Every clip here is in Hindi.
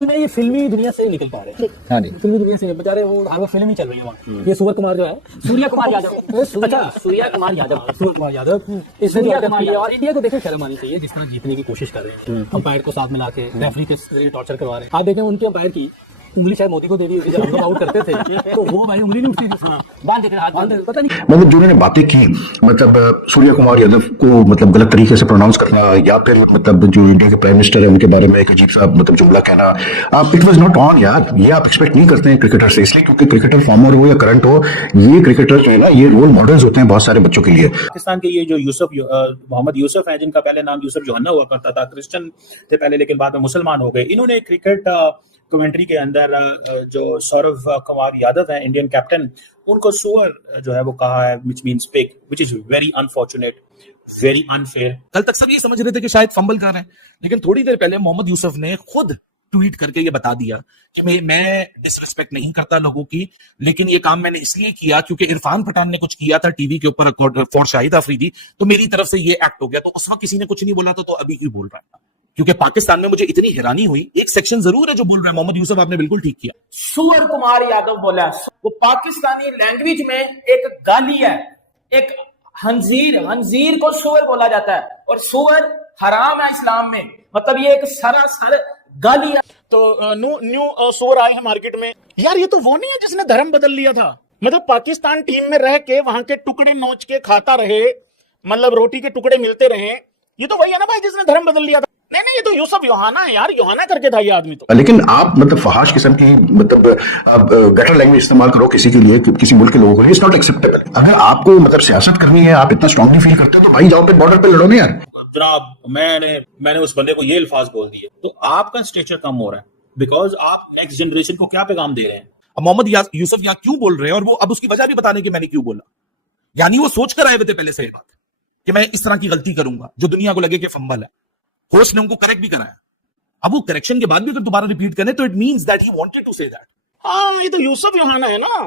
में ये फिल्मी दुनिया से निकल पा रहे हैं। हाँ जी। फिल्मी दुनिया से बेचारे वो फिल्म ही चल रही है वहाँ। ये सूर्य कुमार जो है, सूर्या कुमार यादव, अच्छा सूर्या कुमार यादव, सूर्य कुमार यादव, सूर्या कुमार यादव। और इंडिया को देखे शर्म आनी चाहिए जिस तरह जीतने की कोशिश कर रहे हैं, अंपायर को साथ मिला के रेफरी के टॉर्चर करवा रहे हैं। आप देखें उनके अंपायर की उंगली शायद मोदी को दे दी होगी जब हम आउट करते थे, तो वो भाई उंगली नहीं उठती थी, बांध देते हाथ बांध, पता नहीं मतलब जो उन्होंने बातें की, मतलब सूर्य कुमार यादव को मतलब गलत तरीके से प्रोनाउंस करना, या फिर मतलब जो इंडिया के प्राइम मिनिस्टर है उनके बारे में एक अजीब सा मतलब जुमला कहना, इट वाज नॉट ऑन यार। ये आप एक्सपेक्ट नहीं करते हैं क्रिकेटर से, इसलिए क्योंकि क्रिकेटर फॉर्मर हो या करंट हो, ये क्रिकेटर जो है ना, ये रोल मॉडल्स होते हैं बहुत सारे बच्चों के लिए। पाकिस्तान के ये जो मोहम्मद यूसुफ है, जिनका पहले नाम यूसुफ जोहन्ना हुआ करता था, क्रिश्चियन थे पहले लेकिन बाद में मुसलमान हो गए। इन्होंने क्रिकेट कमेंट्री के अंदर जो सौरव कुमार यादव है, इंडियन कैप्टन, उनको सुअर जो है वो कहा है, which means pig, which is very unfortunate, very unfair. कल तक सब ये समझ रहे थे कि शायद फंबल कर रहे हैं, लेकिन थोड़ी देर पहले मोहम्मद यूसुफ ने खुद ट्वीट करके ये बता दिया कि मैं डिसरिस्पेक्ट नहीं करता लोगों की, लेकिन ये काम मैंने इसलिए किया क्योंकि इरफान पठान ने कुछ किया था टीवी के ऊपर फॉर शाहिद अफरीदी, तो मेरी तरफ से ये एक्ट हो गया। तो उस वक्त किसी ने कुछ नहीं बोला था, तो अभी ही बोल रहा था, क्योंकि पाकिस्तान में मुझे इतनी हैरानी हुई। एक सेक्शन जरूर है जो बोल रहा है मोहम्मद यूसुफ, आपने बिल्कुल ठीक किया। सुअर कुमार यादव बोला, वो पाकिस्तानी लैंग्वेज में एक गाली है, एक हंजीर को सुअर बोला जाता है, और सुअर हराम है इस्लाम में, मतलब ये एक सरासर गाली है। तो न्यू सुअर आए हैं मार्केट में। यार ये तो वो नहीं है जिसने धर्म बदल लिया था, मतलब पाकिस्तान टीम में रह के वहां के टुकड़े नोच के खाता रहे, मतलब रोटी के टुकड़े मिलते रहे। ये तो वही है ना भाई जिसने धर्म बदल लिया था। नहीं, ये तो यूसुफ योहाना है यार, योहाना करके था ये आदमी तो। लेकिन आप मतलब फहाश किस्म की मतलब गटर लैंग्वेज इस्तेमाल करो किसी के लिए, किसी मुल्क के लोगों के लिए, इट्स नॉट एक्सेप्टेबल। अगर आपको मतलब सियासत करनी है, आप इतना स्ट्रांगली फील करते हो, तो भाई जाओ पे बॉर्डर पे लड़ो ना यार। जनाब मैंने उस बंदे को ये अल्फाज बोल दिए, तो आपका स्टेचर कम हो रहा है, बिकॉज आप नेक्स्ट जनरेशन को क्या पैगाम दे रहे हैं। अब मोहम्मद यूसुफ यहाँ क्यों बोल रहे हैं, और वो अब उसकी वजह भी बताने की मैंने क्यों बोला। यानी वो सोच कर आए हुए थे पहले से ये बात कि मैं इस तरह की गलती करूंगा जो दुनिया को लगे कि फंबल है। होस्ट ने उनको करेक्ट भी कराया। अब वो करेक्शन के बाद भी अगर दोबारा रिपीट करें तो it means that he wanted to say that. हाँ, ये तो यूसुफ योहाना है ना।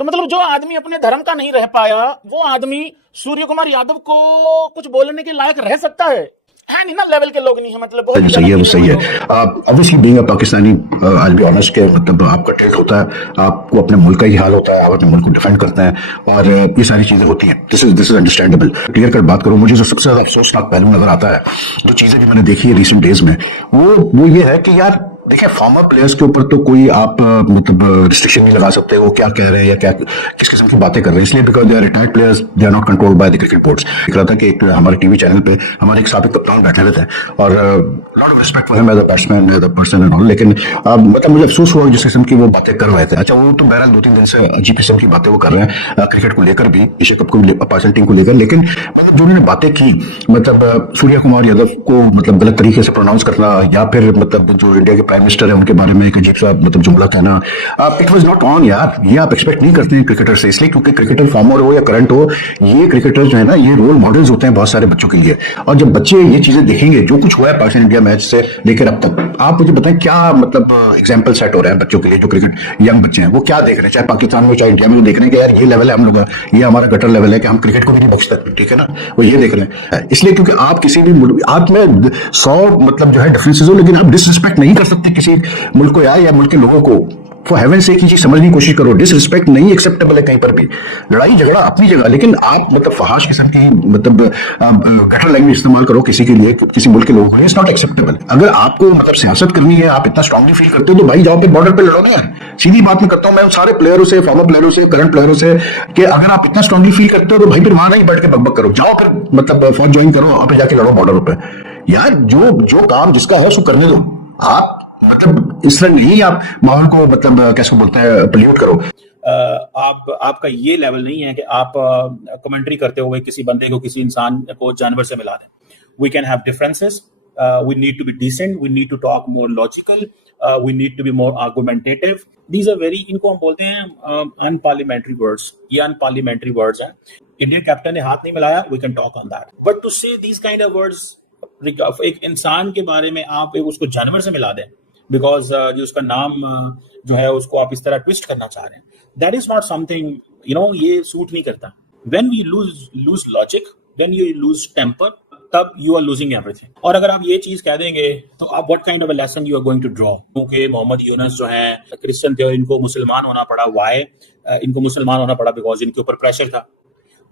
तो मतलब जो आदमी अपने धर्म का नहीं रह पाया, वो आदमी सूर्य कुमार यादव को कुछ बोलने के लायक रह सकता है? नहीं ना, लेवल के लोग नहीं है, मतलब सही है, वो सही है। Obviously being a Pakistani, I be honest के मतलब आपका टिल्ट होता है, आपको अपने मुल्क का ही हाल होता है, आप अपने मुल्क को डिफेंड करते हैं, और ये सारी चीजें होती हैं। This is understandable. Clear cut बात करूं, मुझे जो सबसे ज्यादा अफसोसनाक पहलू नजर आता है, जो चीजें भी मैंने देखी है रिसेंट डेज में, वो ये है कि यार देखिए, फॉर्मर प्लेयर्स के ऊपर तो कोई आप मतलब रिस्ट्रिक्शन नहीं लगा सकते, वो क्या कह रहे हैं या क्या किस किस्म की बातें कर रहे हैं, इसलिए because they are retired players, they are not controlled by the cricket boards. दिख रहा था कि एक हमारे टीवी चैनल पे हमारे एक साबिक कप्तान बैठे हुए थे, और lot of respect for him as a batsman, as a person and all, लेकिन मतलब मुझे अफसोस हुआ जिस किस्म की वो बातें कर रहे थे। अच्छा, वो तो बहरहाल 2-3 दिन से अजीब किस्म की बातें वो कर रहे हैं क्रिकेट को लेकर भी, एशिया कप को पाकिस्तान टीम को लेकर, लेकिन मतलब जो उन्होंने बातें की, मतलब सूर्य कुमार यादव को मतलब गलत तरीके से प्रोनाउंस करना, या फिर मतलब जो इंडिया के प्राइम मिनिस्टर है उनके बारे में एक अजीब सा मतलब जुमला कहना, इट वाज नॉट ऑन यार। ये आप एक्सपेक्ट नहीं करते हैं क्रिकेटर से, इसलिए क्योंकि क्रिकेटर फॉर्मर हो या करंट हो, ये क्रिकेटर जो है ना, ये रोल मॉडल्स होते हैं बहुत सारे बच्चों के लिए। और जब बच्चे ये चीजें देखेंगे, जो कुछ हुआ है पाकिस्तान इंडिया मैच से लेकर अब तक, आप मुझे बताएं क्या मतलब एग्जाम्पल सेट हो रहा है बच्चों के लिए, जो क्रिकेट यंग बच्चे हैं वो क्या देख रहे हैं, चाहे पाकिस्तान में चाहे इंडिया में, देख रहे हैं कि यार ये लेवल है हम लोग का, ये हमारा गटर लेवल है कि हम क्रिकेट को भी नहीं बख्शते, ठीक है ना, वो ये देख रहे हैं। इसलिए क्योंकि आप किसी भी आप में 100 मतलब जो है डिफरेंसेस हो, लेकिन आप डिसरिस्पेक्ट नहीं कर सकते किसी मुल्क को या मुल्क के लोगों को। फॉर हेवन से चीज समझने की कोशिश करो, डिसरिस्पेक्ट नहीं एक्सेप्टेबल है कहीं पर भी। लड़ाई झगड़ा अपनी जगह, लेकिन आप मतलब फहाश किस्म की मतलब गटर लैंग्वेज इस्तेमाल करो किसी के लिए, किसी मुल्क के लोगों के लिए, इट्स नॉट एक्सेप्टेबल। अगर आपको मतलब सियासत करनी है, आप इतना स्ट्रांगली फील करते हो, तो भाई जाओ पे बॉर्डर पे लड़ो ना यार। सीधी बात मैं करता हूं मैं सारे प्लेयरों से, फॉर्मर प्लेयरों से, करंट प्लेयरों से, कि अगर आप इतना स्ट्रांगली फील करते हो तो भाई फिर वहां नहीं बैठ के बकबक करो, जाओ फिर मतलब फौज ज्वाइन करो, वहां पे जाके लड़ो बॉर्डर पे यार। जो काम जिसका है उसको करने दो। आप मतलब इस तरह नहीं आप माहौल को मतलब कैसे बोलते हैं पल्यूट करो। आपका ये लेवल नहीं है कि आप कमेंट्री करते हुए किसी बंदे को, किसी इंसान को जानवर से मिला दें। We can have differences, we need to be decent, we need to talk more logical, we need to be more argumentative. These are very, इनको हम बोलते हैं अनपार्लियामेंट्री वर्ड्स। ये अनपार्लियामेंट्री वर्ड्स हैं। इंडियन कैप्टन ने हाथ नहीं मिलाया, we can talk on that, but to say these kind of words, एक इंसान के बारे में आप उसको जानवर से मिला दें बिकॉज जो उसका नाम जो है उसको आप इस तरह ट्विस्ट करना चाह रहे हैं, दैट इज नॉट समथिंग, ये सूट नहीं करता। When we lose logic, when you lose temper, तब यू आर लूजिंग एवरीथिंग। और अगर आप ये चीज कह देंगे तो आप what kind of a lesson you are going to draw. क्योंकि मोहम्मद यूनुस जो है क्रिश्चियन थे, इनको मुसलमान होना पड़ा। वाई? इनको मुसलमान होना पड़ा बिकॉज इनके ऊपर प्रेशर था।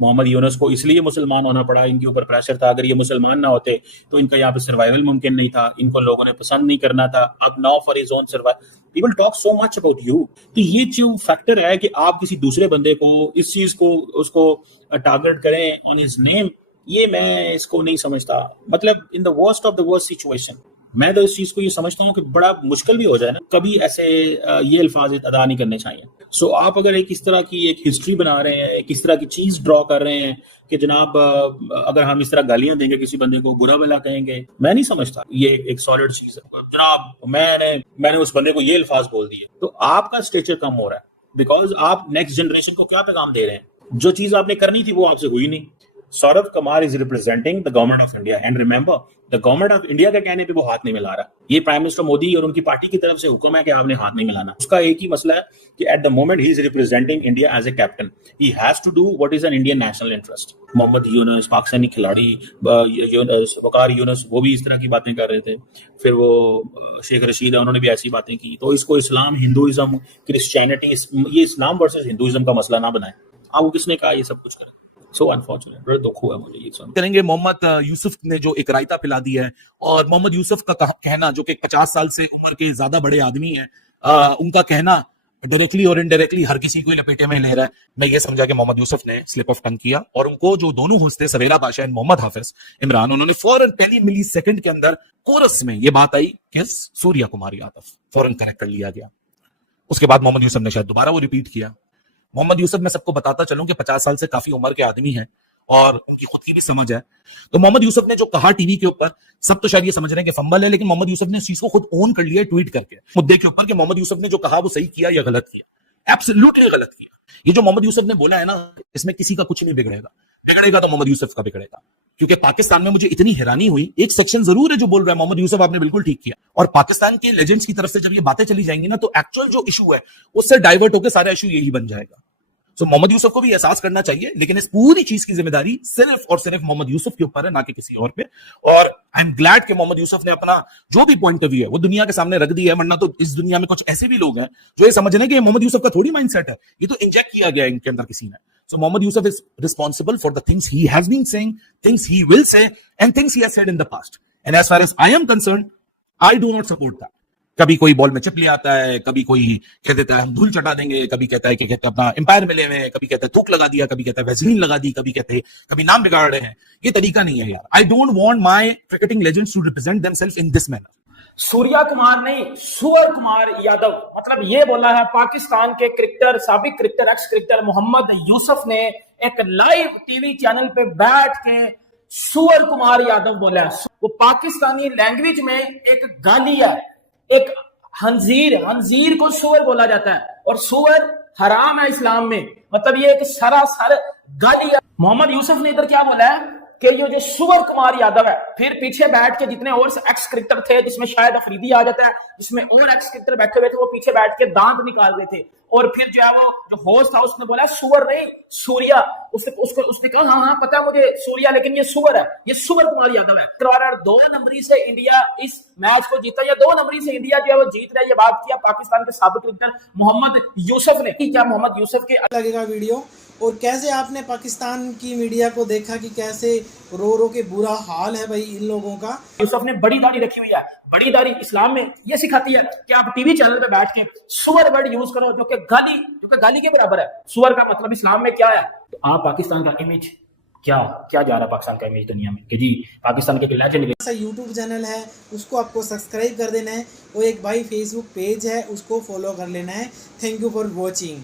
मोहम्मद यूनुस को इसलिए मुसलमान होना पड़ा, इनके ऊपर प्रेशर था। अगर ये मुसलमान ना होते तो इनका यहाँ पे सर्वाइवल मुमकिन नहीं था, इनको लोगों ने पसंद नहीं करना था। अब now for his own survival people talk so much about you. तो ये जो फैक्टर है कि आप किसी दूसरे बंदे को इस चीज को उसको टारगेट करें ऑन हिज नेम, ये मैं इसको नहीं समझता। मतलब in the worst of the worst situation मैं तो इस चीज को ये समझता हूँ कि बड़ा मुश्किल भी हो जाए ना, कभी ऐसे ये अल्फाज अदा नहीं करने चाहिए। सो आप अगर एक इस तरह की एक हिस्ट्री बना रहे हैं, एक इस तरह की चीज ड्रॉ कर रहे हैं कि जनाब अगर हम इस तरह गालियां देंगे किसी बंदे को, बुरा भला कहेंगे, मैं नहीं समझता ये एक सॉलिड चीज है। जनाब मैंने उस बंदे को ये अल्फाज बोल दिए, तो आपका स्टेचर कम हो रहा है बिकॉज आप नेक्स्ट जनरेशन को क्या पैगाम दे रहे हैं? जो चीज आपने करनी थी वो आपसे हुई नहीं। Saurabh Kumar is representing the government of India and remember the government of India के कहने पे वो हाथ नहीं मिला रहा। ये प्राइम मिनिस्टर मोदी और उनकी पार्टी की तरफ से हुक्म है कि आपने हाथ नहीं मिलाना। उसका एक ही मसला है कि at the moment he is representing India as a captain, he has to do what is an Indian national interest. Mohammad Yunus Pakistani खिलाड़ी वकार यूनुस वो भी इस तरह की बातें कर रहे थे। फिर वो शेख रशीद है, उन्होंने भी ऐसी बातें की। तो इसको इस्लाम, हिंदुइज्म, क्रिश्चियनिटी, ये इस्लाम वर्सेस हिंदुइज्म का मसला ना बनाए। आपको किसने कहा ये सब कुछ करें? सो अनफॉर्चुनेट, बड़ा दुख हुआ मुझे ये सुन करेंगे। मोहम्मद यूसुफ ने जो एक रायता पिला दी है, और मोहम्मद यूसुफ का कहना, जो कि 50 साल से उम्र के ज्यादा बड़े आदमी हैं, उनका कहना डायरेक्टली और इनडायरेक्टली हर किसी को लपेटे में ले रहा है। मैं ये समझा कि मोहम्मद यूसुफ ने स्लिप ऑफ टंग किया, और उनको जो दोनों होस्ट थे सवेरा बादशाह एंड मोहम्मद हाफिज इमरान, उन्होंने फौरन पहली मिली सेकंड के अंदर कोरस में ये बात आई कि सूर्या कुमार यादव, फौरन करेक्ट कर लिया गया। उसके बाद मोहम्मद यूसुफ ने शायद दोबारा वो रिपीट किया। मोहम्मद यूसुफ, मैं सबको बताता चलूं कि 50 साल से काफी उम्र के आदमी हैं और उनकी खुद की भी समझ है। तो मोहम्मद यूसुफ ने जो कहा टीवी के ऊपर, सब तो शायद ये समझ रहे हैं कि फंबल है, लेकिन मोहम्मद यूसुफ ने इस चीज को खुद ओन कर लिया ट्वीट करके मुद्दे के ऊपर कि मोहम्मद यूसुफ ने जो कहा वो सही किया या गलत किया। एब्सोल्युटली गलत किया। ये जो मोहम्मद यूसुफ ने बोला है ना, इसमें किसी का कुछ नहीं बिगड़ेगा। बिगड़ेगा तो मोहम्मद यूसुफ का बिगड़ेगा। क्योंकि पाकिस्तान में मुझे इतनी हैरानी हुई, एक सेक्शन जरूर है जो बोल रहा है मोहम्मद यूसुफ आपने बिल्कुल ठीक किया, और पाकिस्तान के लेजेंड्स की तरफ से जब ये बातें चली जाएंगी ना, तो एक्चुअल जो इशू है उससे डाइवर्ट होकर सारा इशू यही बन जाएगा। सो मोहम्मद यूसुफ को भी एहसास करना चाहिए, लेकिन इस पूरी चीज की जिम्मेदारी सिर्फ और सिर्फ मोहम्मद यूसुफ के ऊपर है, ना कि किसी और पे। और आई एम ग्लैड कि मोहम्मद यूसुफ ने अपना जो भी पॉइंट ऑफ व्यू है वो दुनिया के सामने रख दिया है, वरना तो इस दुनिया में कुछ ऐसे भी लोग हैं जो ये समझ रहे हैं कि मोहम्मद यूसुफ का थोड़ी माइंडसेट है, ये तो इंजेक्ट किया गया है इनके अंदर किसी ने। So Mohammad Yusuf is responsible for the things he has been saying, things he will say, and things he has said in the past. And as far as I am concerned, I do not support that. कभी कोई बॉल में चिप ले आता है, कभी कोई कह देता है हम धूल चटा देंगे, कभी कहता है कि कहते अपना एम्पायर मिले हुए हैं, कभी कहता है थूक लगा दिया, कभी कहता है वैसलीन लगा दी, कभी कहते हैं कभी नाम बिगाड़ रहे हैं। ये तरीका नहीं है यार। I don't want my cricketing legends to represent themselves in this manner. Surya Kumar नहीं, सूर्य कुमार यादव, मतलब ये बोला है पाकिस्तान के क्रिकेटर, साबिक cricketer, ex cricketer Mohammad Yousuf ने एक लाइव टीवी चैनल पे बैठ के सूर्य कुमार यादव बोला है। वो पाकिस्तानी लैंग्वेज में एक गाली है, एक हंजीर को सूअर बोला जाता है, और सूअर हराम है इस्लाम में, मतलब ये एक सरासर गाली है। मोहम्मद यूसुफ ने इधर क्या बोला है कि ये जो सूर्य कुमार यादव है, फिर पीछे बैठ के जितने और एक्स क्रिकेटर थे, जिसमें शायद अफरीदी आ जाता है, जिसमें और एक्स क्रिकेटर बैठे हुए थे, वो पीछे बैठ के दांत निकाल रहे थे। और फिर जो है वो जो होस्ट था उसने बोला सूअर नहीं सूर्या, उसने कहा हाँ पता है मुझे सूर्या, लेकिन ये सूअर है, ये सूर्य कुमार यादव है। और 2 नंबरी से इंडिया इस मैच को जीता, या 2 नंबरी से इंडिया जो है वो जीत रहा है, ये बात किया पाकिस्तान के साबिक क्रिकेटर मोहम्मद यूसुफ ने। क्या मोहम्मद यूसुफ के लगेगा वीडियो, और कैसे आपने पाकिस्तान की मीडिया को देखा कि कैसे रो के बुरा हाल है भाई इन लोगों का। यूसुफ ने बड़ी दाढ़ी रखी हुई है। बड़ी दाढ़ी इस्लाम में ये सिखाती है कि आप टीवी चैनल पे बैठ के सुअर वर्ड यूज करो, जो कि गाली के बराबर है। सुअर का मतलब इस्लाम में क्या है? तो आप पाकिस्तान का इमेज क्या जा रहा है, पाकिस्तान का इमेज दुनिया में कि जी पाकिस्तान के लेजेंड। ऐसा यूट्यूब चैनल है उसको आपको सब्सक्राइब कर देना है, और एक भाई फेसबुक पेज है उसको फॉलो कर लेना है। Thank you for watching.